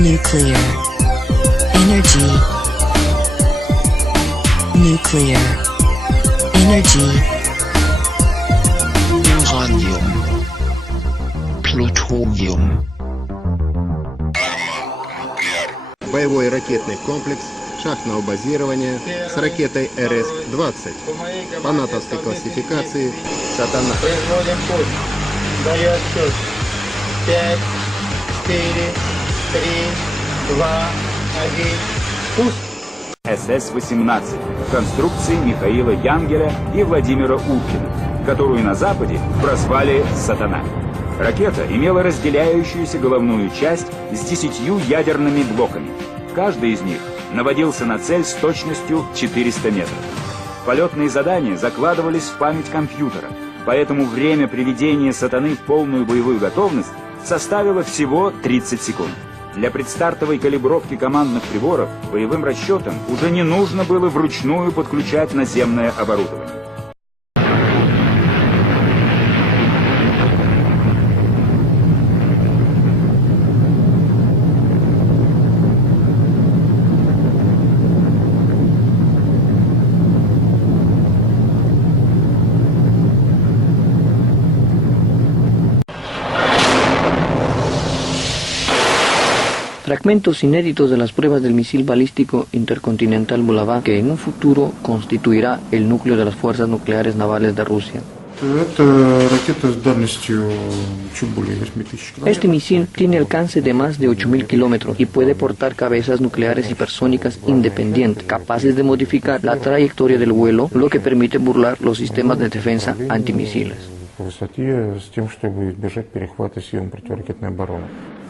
Nuclear energy. Nuclear energy. Uranium. Plutonium. Боевой ракетный комплекс шахтного базирования с ракетой РС-20 по натовской классификации «Сатана». Производим путь. Даю отсчет. 5, 4, 3, 2, 1. Пуск. СС-18 в конструкции Михаила Янгеля и Владимира Уткина, которую на Западе прозвали «Сатана». Ракета имела разделяющуюся головную часть с 10 ядерными блоками. Каждый из них наводился на цель с точностью 400 метров. Полетные задания закладывались в память компьютера, поэтому время приведения «Сатаны» в полную боевую готовность составило всего 30 секунд. Для предстартовой калибровки командных приборов боевым расчетам уже не нужно было вручную подключать наземное оборудование. Fragmentos inéditos de las pruebas del misil balístico intercontinental Bulava, que en un futuro constituirá el núcleo de las fuerzas nucleares navales de Rusia. Este misil tiene alcance de más de 8.000 kilómetros y puede portar cabezas nucleares hipersónicas independientes, capaces de modificar la trayectoria del vuelo, lo que permite burlar los sistemas de defensa antimisiles.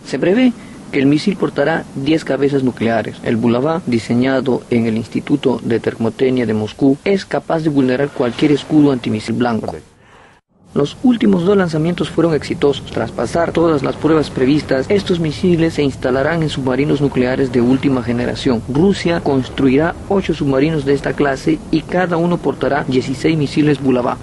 Se prevé que el misil portará 10 cabezas nucleares. El Bulava, diseñado en el Instituto de Termotecnia de Moscú, es capaz de vulnerar cualquier escudo antimisil blanco. Los últimos 2 lanzamientos fueron exitosos. Tras pasar todas las pruebas previstas, estos misiles se instalarán en submarinos nucleares de última generación. Rusia construirá 8 submarinos de esta clase y cada uno portará 16 misiles Bulava.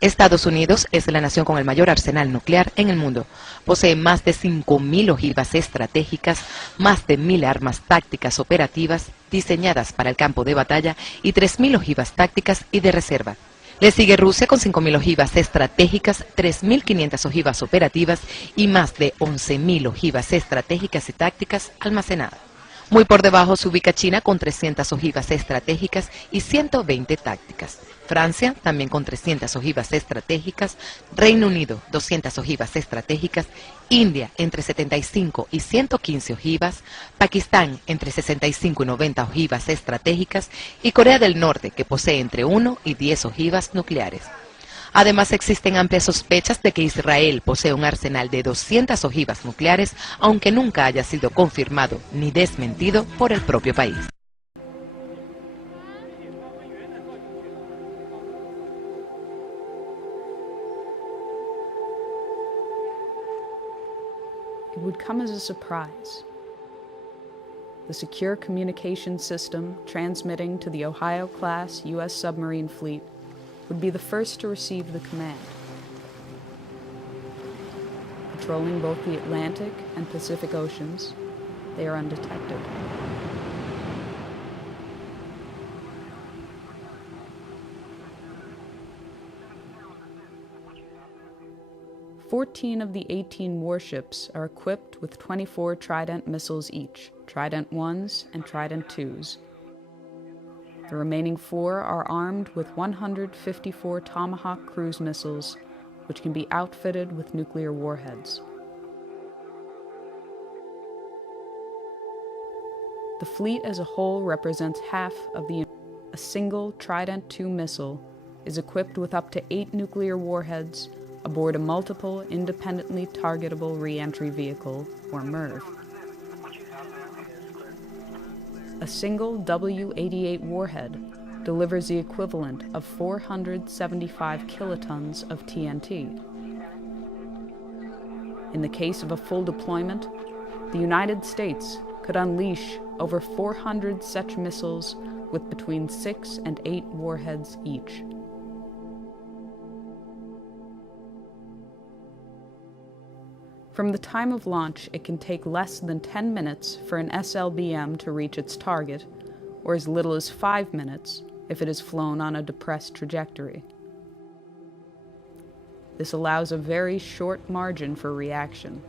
Estados Unidos es la nación con el mayor arsenal nuclear en el mundo. Posee más de 5.000 ojivas estratégicas, más de 1.000 armas tácticas operativas diseñadas para el campo de batalla y 3.000 ojivas tácticas y de reserva. Le sigue Rusia con 5.000 ojivas estratégicas, 3.500 ojivas operativas y más de 11.000 ojivas estratégicas y tácticas almacenadas. Muy por debajo se ubica China con 300 ojivas estratégicas y 120 tácticas. Francia también con 300 ojivas estratégicas, Reino Unido 200 ojivas estratégicas, India entre 75 y 115 ojivas, Pakistán entre 65 y 90 ojivas estratégicas y Corea del Norte, que posee entre 1 y 10 ojivas nucleares. Además, existen amplias sospechas de que Israel posee un arsenal de 200 ojivas nucleares, aunque nunca haya sido confirmado ni desmentido por el propio país. It would come as a surprise. The secure communication system transmitting to the Ohio-class U.S. submarine fleet would be the first to receive the command. Patrolling both the Atlantic and Pacific Oceans, they are undetected. Fourteen of the 18 warships are equipped with 24 Trident missiles each, Trident 1s and Trident 2s. The remaining 4 are armed with 154 Tomahawk cruise missiles, which can be outfitted with nuclear warheads. The fleet as a whole represents half of a single Trident II missile is equipped with up to 8 nuclear warheads aboard a multiple independently targetable reentry vehicle, or MIRV. A single W-88 warhead delivers the equivalent of 475 kilotons of TNT. In the case of a full deployment, the United States could unleash over 400 such missiles with between 6 and 8 warheads each. From the time of launch, it can take less than 10 minutes for an SLBM to reach its target, or as little as 5 minutes if it is flown on a depressed trajectory. This allows a very short margin for reaction.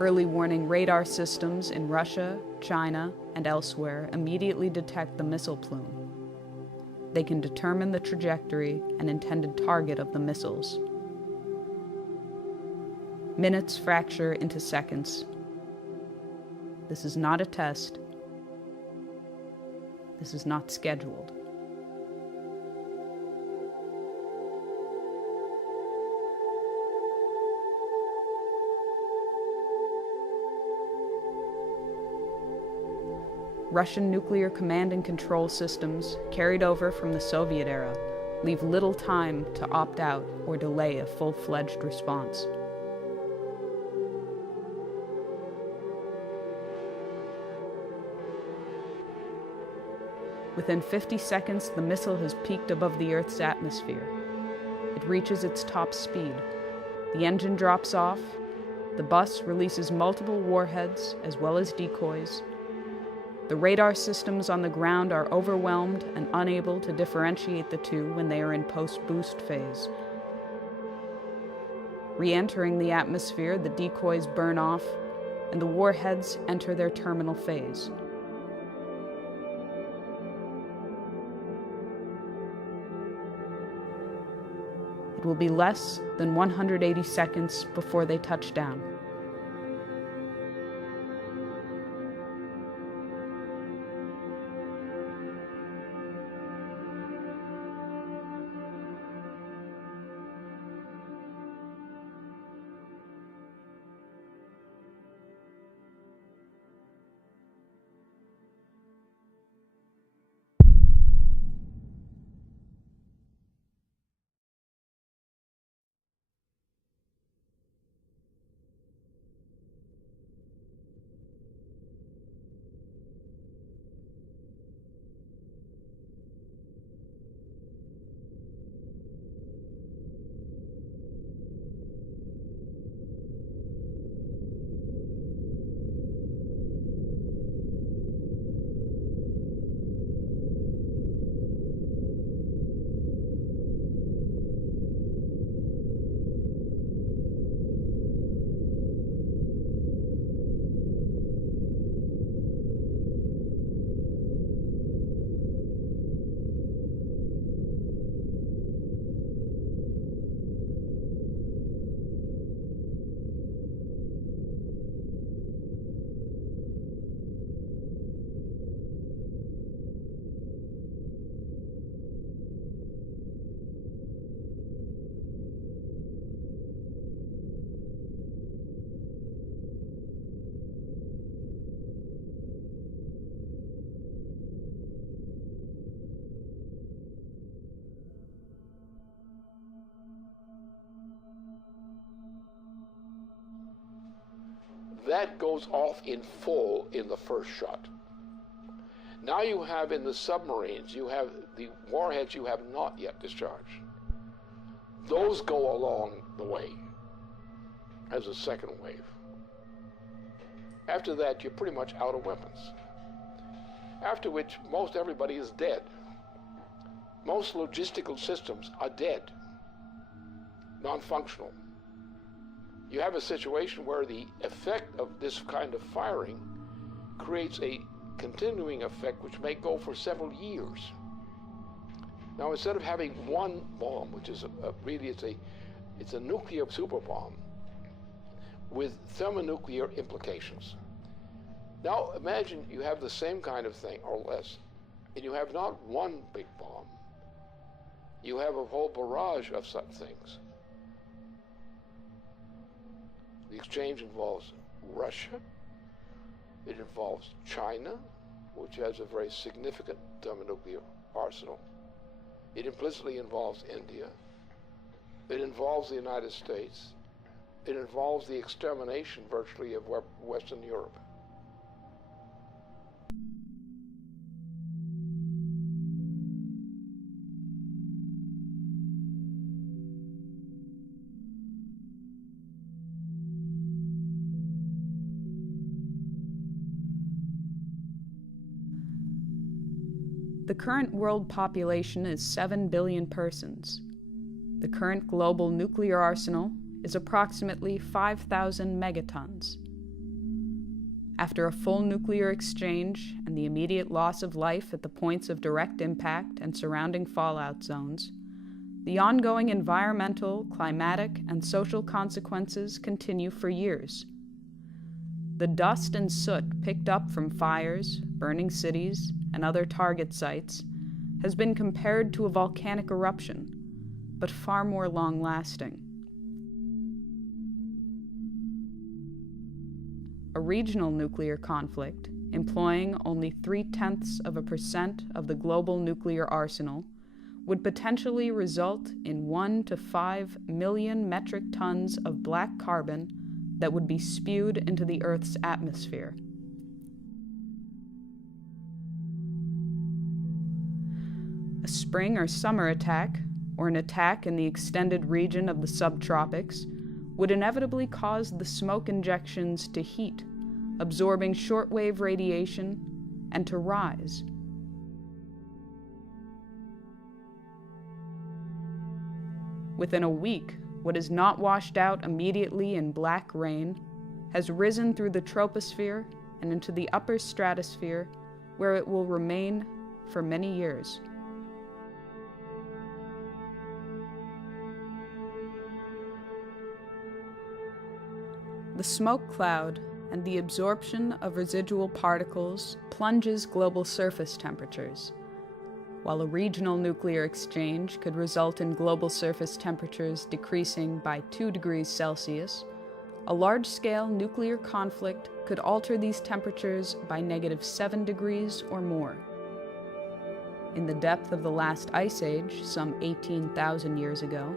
Early warning radar systems in Russia, China, and elsewhere immediately detect the missile plume. They can determine the trajectory and intended target of the missiles. Minutes fracture into seconds. This is not a test. This is not scheduled. Russian nuclear command and control systems, carried over from the Soviet era, leave little time to opt out or delay a full-fledged response. Within 50 seconds, the missile has peaked above the Earth's atmosphere. It reaches its top speed. The engine drops off. The bus releases multiple warheads as well as decoys. The radar systems on the ground are overwhelmed and unable to differentiate the two when they are in post-boost phase. Re-entering the atmosphere, the decoys burn off, and the warheads enter their terminal phase. It will be less than 180 seconds before they touch down. That goes off in full in the first shot. Now you have in the submarines, you have the warheads you have not yet discharged. Those go along the way as a second wave. After that, you're pretty much out of weapons. After which, most everybody is dead. Most logistical systems are dead, non-functional. You have a situation where the effect of this kind of firing creates a continuing effect which may go for several years. Now, instead of having one bomb, which is it's a nuclear super bomb with thermonuclear implications. Now, imagine you have the same kind of thing or less, and you have not one big bomb. You have a whole barrage of such things. The exchange involves Russia. It involves China, which has a very significant thermonuclear arsenal. It implicitly involves India. It involves the United States. It involves the extermination virtually of Western Europe. The current world population is 7 billion persons. The current global nuclear arsenal is approximately 5,000 megatons. After a full nuclear exchange and the immediate loss of life at the points of direct impact and surrounding fallout zones, the ongoing environmental, climatic, and social consequences continue for years. The dust and soot picked up from fires, burning cities, and other target sites has been compared to a volcanic eruption, but far more long-lasting. A regional nuclear conflict, employing only 0.3% of the global nuclear arsenal, would potentially result in 1 to 5 million metric tons of black carbon that would be spewed into the Earth's atmosphere. A spring or summer attack, or an attack in the extended region of the subtropics, would inevitably cause the smoke injections to heat, absorbing shortwave radiation, and to rise. Within a week, what is not washed out immediately in black rain has risen through the troposphere and into the upper stratosphere, where it will remain for many years. The smoke cloud and the absorption of residual particles plunges global surface temperatures. While a regional nuclear exchange could result in global surface temperatures decreasing by 2 degrees Celsius, a large-scale nuclear conflict could alter these temperatures by -7 degrees or more. In the depth of the last ice age, some 18,000 years ago,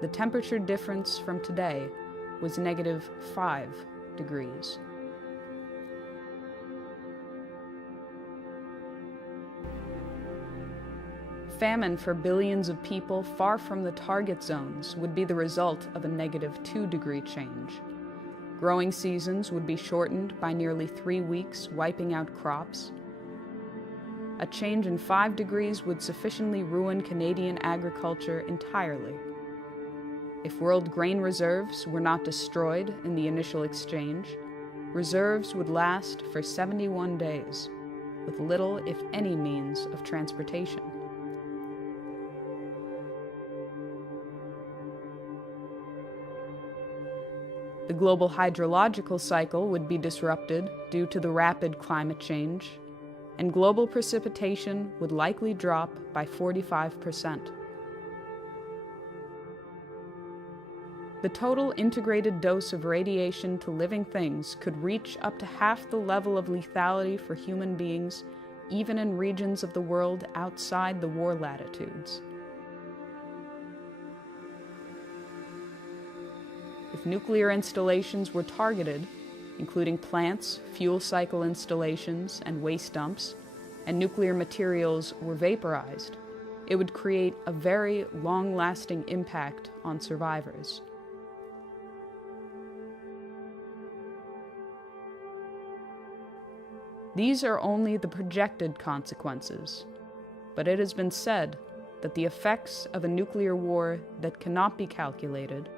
the temperature difference from today was -5 degrees. Famine for billions of people far from the target zones would be the result of a -2 degree change. Growing seasons would be shortened by nearly 3 weeks, wiping out crops. A change in 5 degrees would sufficiently ruin Canadian agriculture entirely. If world grain reserves were not destroyed in the initial exchange, reserves would last for 71 days, with little, if any, means of transportation. The global hydrological cycle would be disrupted due to the rapid climate change, and global precipitation would likely drop by 45%. The total integrated dose of radiation to living things could reach up to half the level of lethality for human beings, even in regions of the world outside the war latitudes. If nuclear installations were targeted, including plants, fuel cycle installations, and waste dumps, and nuclear materials were vaporized, it would create a very long-lasting impact on survivors. These are only the projected consequences, but it has been said that the effects of a nuclear war that cannot be calculated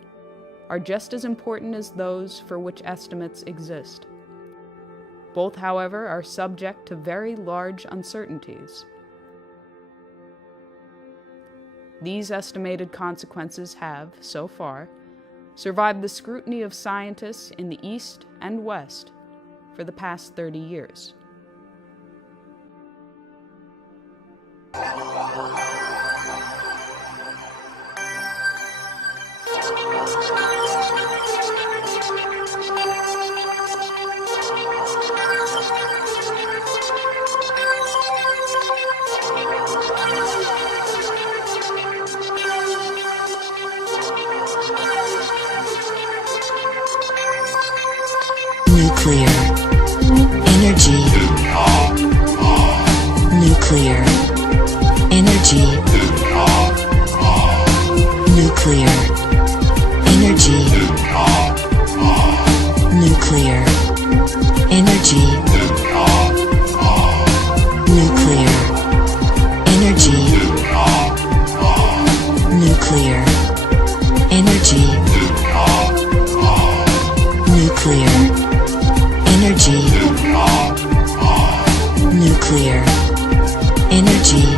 are just as important as those for which estimates exist. Both, however, are subject to very large uncertainties. These estimated consequences have, so far, survived the scrutiny of scientists in the East and West for the past 30 years. Nuclear energy. Nuclear energy. Nuclear energy. Nuclear energy. Nuclear energy. Nuclear energy. Nuclear energy. Nuclear energy.